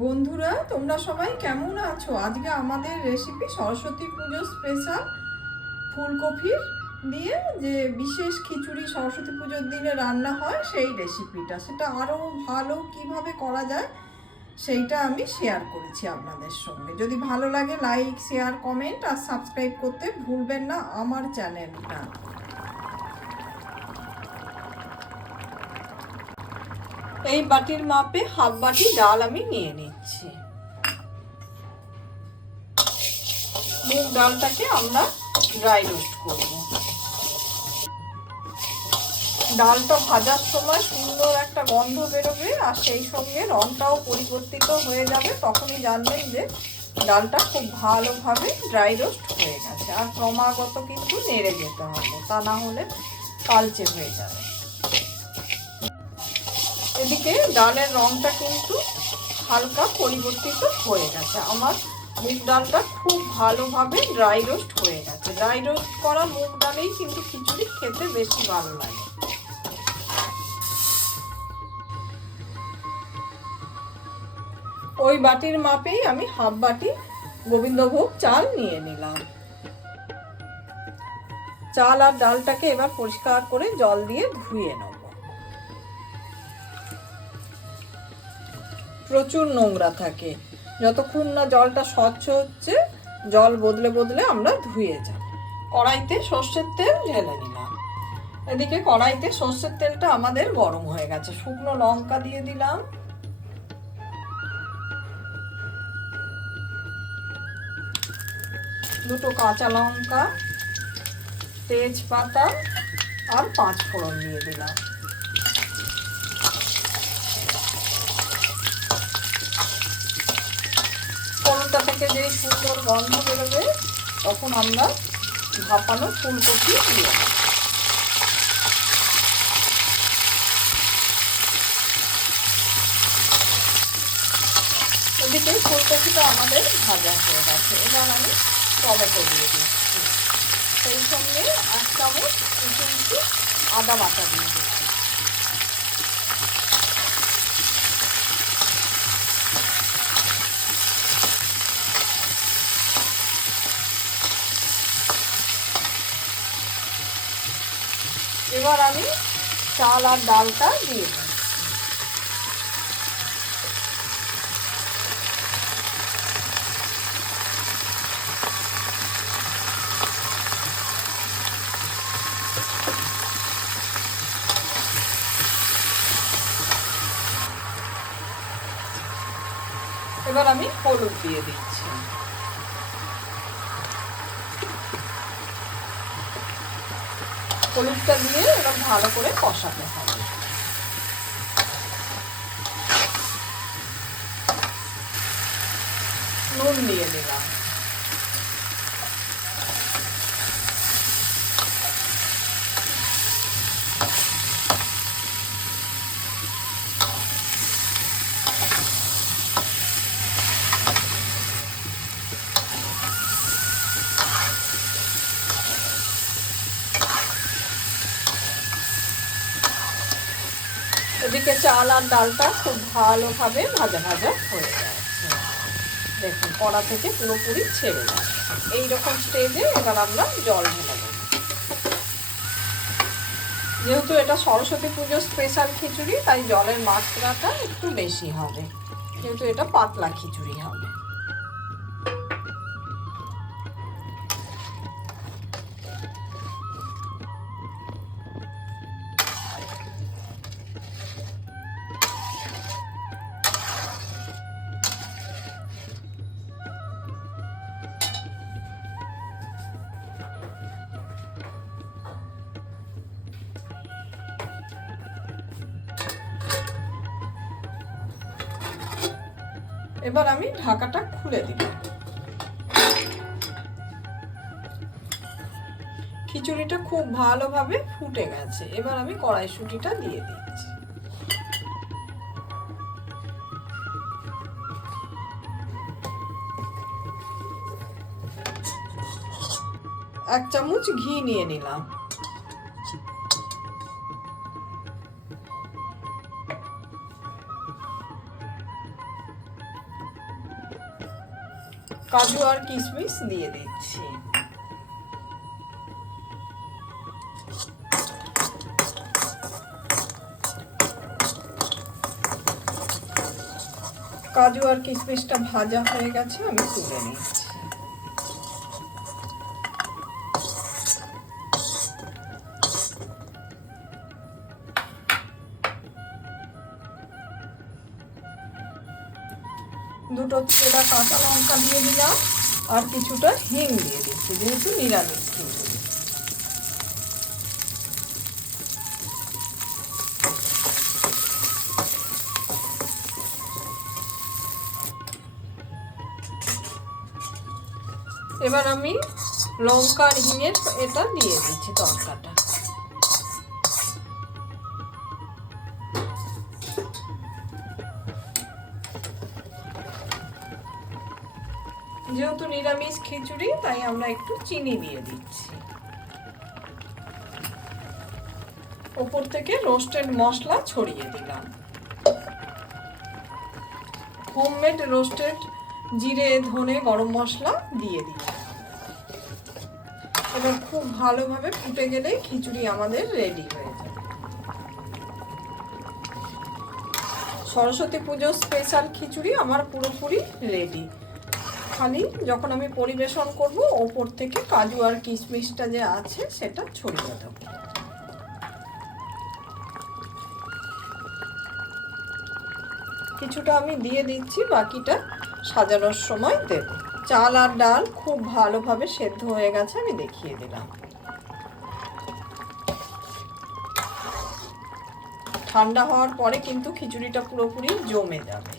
বন্ধুরা, তোমরা সবাই কেমন আছো? আজকে আমাদের রেসিপি সরস্বতী পুজো স্পেশাল ফুলকপির দিয়ে যে বিশেষ খিচুড়ি সরস্বতী পুজোর দিনে রান্না হয় সেই রেসিপিটা, সেটা আরও ভালো কিভাবে করা যায় সেইটা আমি শেয়ার করেছি আপনাদের সঙ্গে। যদি ভালো লাগে লাইক, শেয়ার, কমেন্ট আর সাবস্ক্রাইব করতে ভুলবেন না আমার চ্যানেলটা। এই বাটির মাপে হাফ বাটি ডাল আমি নিয়ে নিচ্ছি। মুগ ডালটাকে আমরা ড্রাই রোস্ট করব। ডালটা ভাজার সময় সুন্দর একটা গন্ধ বেরোবে আর সেই সঙ্গে রংটাও পরিবর্তিত হয়ে যাবে, তখনই জানবেন যে ডালটা খুব ভালোভাবে ড্রাই রোস্ট হয়ে গেছে। আর ক্রমাগত কিন্তু নেড়ে যেতে হবে, তা না হলে কালচে হয়ে যাবে। এদিকে ডালের রংটা কিন্তু হালকা পরিবর্তিত হয়ে গেছে। আমার মুগ ডালটা খুব ভালোভাবে ড্রাই রোস্ট হয়ে গেছে। ড্রাই রোস্ট করা মুগ ডালেই কিন্তু খিচুড়ি খেতে বেশি ভালো লাগে। ওই বাটির মাপেই আমি হাফ বাটি গোবিন্দভোগ চাল নিয়ে নিলাম। চাল আর ডালটাকে এবার পরিষ্কার করে জল দিয়ে ধুয়ে নেব। প্রচুর নোংরা থাকে, যতক্ষণ না জলটা স্বচ্ছ হচ্ছে জল বদলে বদলে আমরা ধুয়ে যাব। কড়াইতে সর্ষের তেল ঢেলে নিলাম। এদিকে কড়াইতে সর্ষের তেলটা আমাদের গরম হয়ে গেছে। শুকনো লঙ্কা দিয়ে দিলাম, দুটো কাঁচা লঙ্কা, তেজপাতা আর 5 ফোড়ন দিয়ে দিলাম। ফোড়নটা থেকে যেই সুন্দর গন্ধ বেরোবে তখন আমরা ভাপানো ফুলকপি দিয়ে দেব। এদিকে ফুলকপিটা আমাদের ভাজা হয়ে গেছে। এবার আমি টমেটো দিয়ে দিচ্ছি, সেই সঙ্গে 1 চামচ কুচি আদা বাটা দিয়ে দিচ্ছি। এবার আমি চাল আর ডালটা দিয়ে দিই। এবার আমি হলুদ দিয়ে দিচ্ছি। হলুদটা দিয়ে এবার ভালো করে কষাতে হবে। নুন দিয়ে দিলাম। এদিকে চাল আর ডালটা খুব ভালোভাবে ভাজা ভাজা হয়ে যাচ্ছে। দেখুন কড়া থেকে পুরোপুরি ছেড়ে যাচ্ছে। এইরকম স্টেজে এবার আমরা জল ঢেলে দেব। যেহেতু এটা সরস্বতী পুজোর স্পেশাল খিচুড়ি, তাই জলের মাত্রাটা একটু বেশি হবে, যেহেতু এটা পাতলা খিচুড়ি হবে। এবার আমি ঢাকাটা খুলে দিলাম। খিচুড়িটা খুব ভালোভাবে ফুটে গেছে। এবার আমি কড়াইশুঁটিটা দিয়ে দিচ্ছি। এক চামচ ঘি নিয়ে নিলাম। কাজু আর কিশমিশ দিয়ে দিচ্ছি। কাজু আর কিশমিশটা ভাজা হয়ে গেছে, আমি তুলে নিচ্ছি। দুটো চেরা কাঁচা লঙ্কা দিয়ে দিলাম আর কিছুটা হিং দিয়ে দিচ্ছি, যেহেতু নিরামিষ খিচুড়ি। এবার আমি লঙ্কা আর হিঙের এটা দিয়ে দিচ্ছি তরকাটা। যেহেতু নিরামিষ খিচুড়ি তাই আমরা একটু চিনি দিয়ে দিচ্ছি। উপর থেকে রোস্টেড মশলা ছড়িয়ে দিলাম। হোমমেড রোস্টেড জিরে ধনে গরম মশলা দিয়ে দিলাম। এবার খুব ভালোভাবে ফুটে গেলে খিচুড়ি আমাদের রেডি হয়ে যাবে। সরস্বতী পুজোর স্পেশাল খিচুড়ি আমার পুরোপুরি রেডি। খালি যখন আমি পরিবেশন করব ওপর থেকে কাজু আর কিশমিশটা যে আছে সেটা ছড়িয়ে দেব। কিছুটা আমি দিয়ে দিচ্ছি, বাকিটা সাজানোর সময় দেব। চাল আর ডাল খুব ভালোভাবে সেদ্ধ হয়ে গেছে, আমি দেখিয়ে দিলাম। ঠান্ডা হওয়ার পরে কিন্তু খিচুড়িটা পুরোপুরি জমে যাবে।